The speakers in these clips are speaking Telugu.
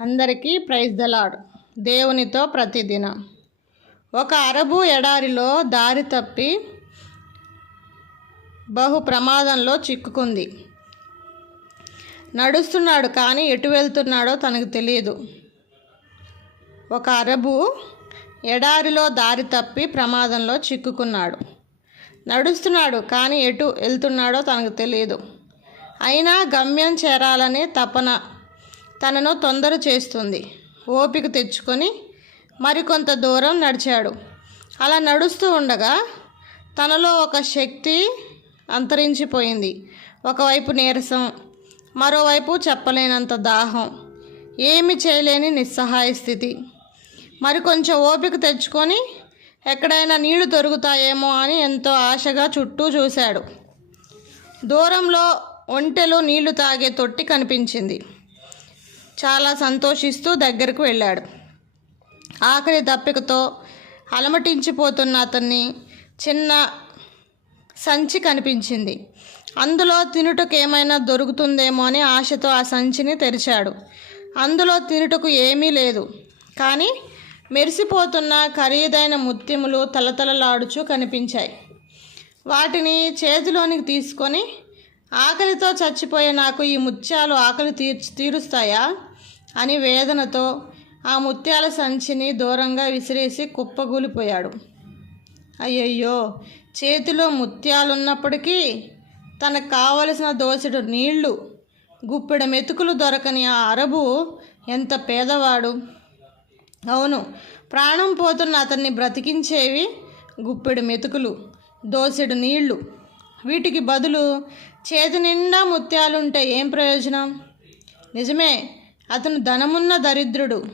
అందరికీ ప్రైజ్ దలాడ్ దేవునితో ప్రతిదినం. ఒక అరబు ఎడారిలో దారి తప్పి బహు ప్రమాదంలో చిక్కుకుంది. నడుస్తున్నాడు కానీ ఎటు వెళ్తున్నాడో తనకు తెలియదు. ఒక అరబు ఎడారిలో దారి తప్పి ప్రమాదంలో చిక్కుకున్నాడు. నడుస్తున్నాడు కానీ ఎటు వెళ్తున్నాడో తనకు తెలియదు. అయినా గమ్యం చేరాలనే తపన తనను తొందర చేస్తుంది. ఓపిక తెచ్చుకొని మరికొంత దూరం నడిచాడు. అలా నడుస్తూ ఉండగా తనలో ఒక శక్తి అంతరించిపోయింది. ఒకవైపు నీరసం మరోవైపు చెప్పలేనంత దాహం. ఏమి చేయలేని నిస్సహాయ స్థితి. మరి కొంచెం ఓపిక తెచ్చుకొని ఎక్కడైనా నీళ్ళు దొరుకుతాయేమో అని ఎంతో ఆశగా చుట్టూ చూశాడు. దూరంలో ఒంటెలో నీళ్ళు తాగే తొట్టి కనిపించింది. చాలా సంతోషిస్తూ దగ్గరకు వెళ్ళాడు. ఆఖరి దప్పికతో అలమటించిపోతున్న అతన్ని చిన్న సంచి కనిపించింది. అందులో తినుటకు ఏమైనా దొరుకుతుందేమో అని ఆశతో ఆ సంచిని తెరిచాడు. అందులో తినుటకు ఏమీ లేదు. కానీ మెరిసిపోతున్న ఖరీదైన ముత్యములు తలతలలాడుచూ కనిపించాయి. వాటిని చేతిలోనికి తీసుకొని ఆకలితో చచ్చిపోయే నాకు ఈ ముత్యాలు ఆకలి తీర్చి తీరుస్తాయా? అని వేదనతో ఆ ముత్యాల సంచిని దూరంగా విసిరేసి కుప్పగూలిపోయాడు. అయ్యయ్యో చేతిలో ముత్యాలున్నప్పటికీ తనకు కావలసిన దోసెడు నీళ్ళు గుప్పెడ మెతుకులు దొరకని ఆ అరబు ఎంత పేదవాడు. అవును ప్రాణం పోతున్న అతన్ని బ్రతికించేవి గుప్పెడు మెతుకులు దోసెడు నీళ్ళు. వీటికి బదులు చేతి నిండా ముత్యాలుంటే ఏం ప్రయోజనం? నిజమే అతను ధనమున్న దరిద్రుడు.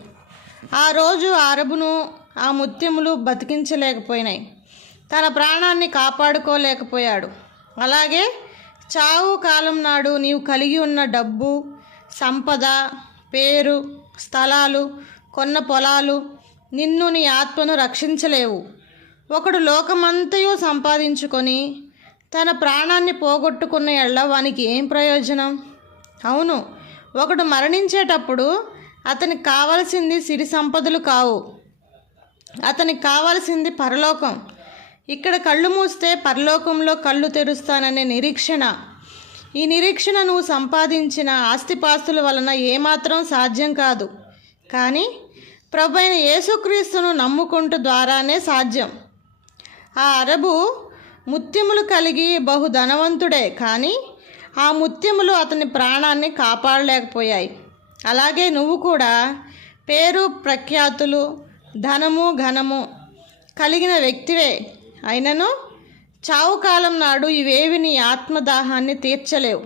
ఆ రోజు అరబును ఆ ముత్యములు బతికించలేకపోయినాయి. తన ప్రాణాన్ని కాపాడుకోలేకపోయాడు. అలాగే చావు కాలం నాడు నీవు కలిగి ఉన్న డబ్బు సంపద పేరు స్థలాలు కొన్న పొలాలు నిన్ను నీ ఆత్మను రక్షించలేవు. ఒకడు లోకమంతయు సంపాదించుకొని తన ప్రాణాన్ని పోగొట్టుకున్న ఎళ్ళ వానికి ఏం ప్రయోజనం? అవును ఒకడు మరణించేటప్పుడు అతనికి కావలసింది సిరి సంపదలు కావు. అతనికి కావలసింది పరలోకం. ఇక్కడ కళ్ళు మూస్తే పరలోకంలో కళ్ళు తెరుస్తాననే నిరీక్షణ. ఈ నిరీక్షణ నువ్వు సంపాదించిన ఆస్తిపాస్తుల వలన ఏమాత్రం సాధ్యం కాదు. కానీ ప్రభు అయిన యేసుక్రీస్తును నమ్ముకుంటూ ద్వారానే సాధ్యం. ఆ అరబు ముత్యములు కలిగి బహు ధనవంతుడే కానీ ఆ ముత్యములు అతని ప్రాణాన్ని కాపాడలేకపోయాయి. అలాగే నువ్వు కూడా పేరు ప్రఖ్యాతులు ధనము ఘనము కలిగిన వ్యక్తివే అయినను చావు కాలం నాడు ఇవేవి నీ ఆత్మదాహాన్ని తీర్చలేవు.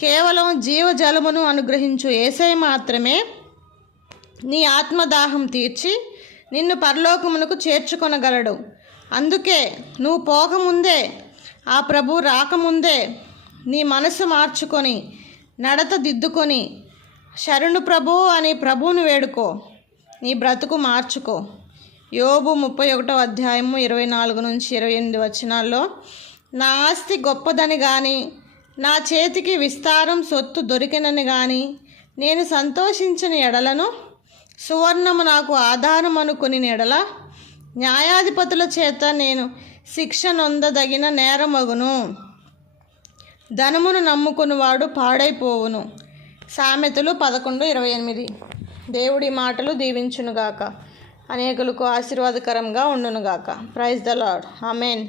కేవలం జీవజలమును అనుగ్రహించు ఏసై మాత్రమే నీ ఆత్మదాహం తీర్చి నిన్ను పరలోకమునకు చేర్చుకొనగలడు. అందుకే నువ్వు పోకముందే ఆ ప్రభు రాకముందే నీ మనసు మార్చుకొని నడత దిద్దుకొని శరణు ప్రభు అని ప్రభువును వేడుకో నీ బ్రతుకు మార్చుకో. యోబు ముప్పై ఒకటో అధ్యాయము ఇరవై నాలుగు నుంచి ఇరవై ఎనిమిది వచనాల్లో నా ఆస్తి గొప్పదని కానీ నా చేతికి విస్తారం సొత్తు దొరికినని కానీ నేను సంతోషించిన ఎడలను సువర్ణము నాకు ఆధారం అనుకుని ఎడల న్యాయాధిపతుల చేత నేను శిక్ష నొందదగిన నేరమగును. ధనమును నమ్ముకునివాడు పాడైపోవును. సామెతలు పదకొండు ఇరవై ఎనిమిది. దేవుడి మాటలు దీవించునుగాక. అనేకులకు ఆశీర్వాదకరంగా ఉండునుగాక. Praise the lord amen